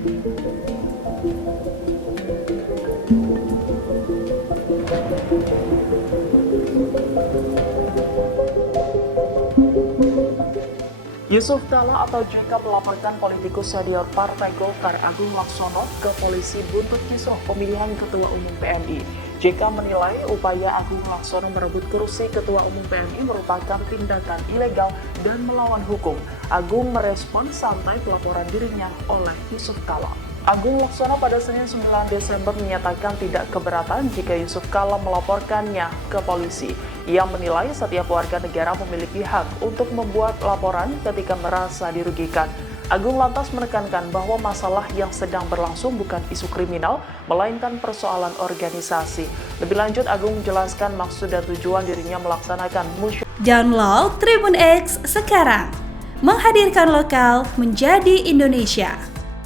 Yusuf Kala atau JK melaporkan politikus senior Partai Golkar Agung Laksono ke polisi buntut kisruh pemilihan Ketua Umum PMI. JK menilai upaya Agung Laksono merebut kursi Ketua Umum PMI merupakan tindakan ilegal dan melawan hukum. Agung merespon santai pelaporan dirinya oleh Yusuf Kala. Agung Laksono pada Senin 9 Desember menyatakan tidak keberatan jika Yusuf Kala melaporkannya ke polisi. Ia menilai setiap warga negara memiliki hak untuk membuat laporan ketika merasa dirugikan. Agung lantas menekankan bahwa masalah yang sedang berlangsung bukan isu kriminal, melainkan persoalan organisasi. Lebih lanjut, Agung menjelaskan maksud dan tujuan dirinya melaksanakan musyawarah. Download Tribun X sekarang, menghadirkan lokal menjadi Indonesia.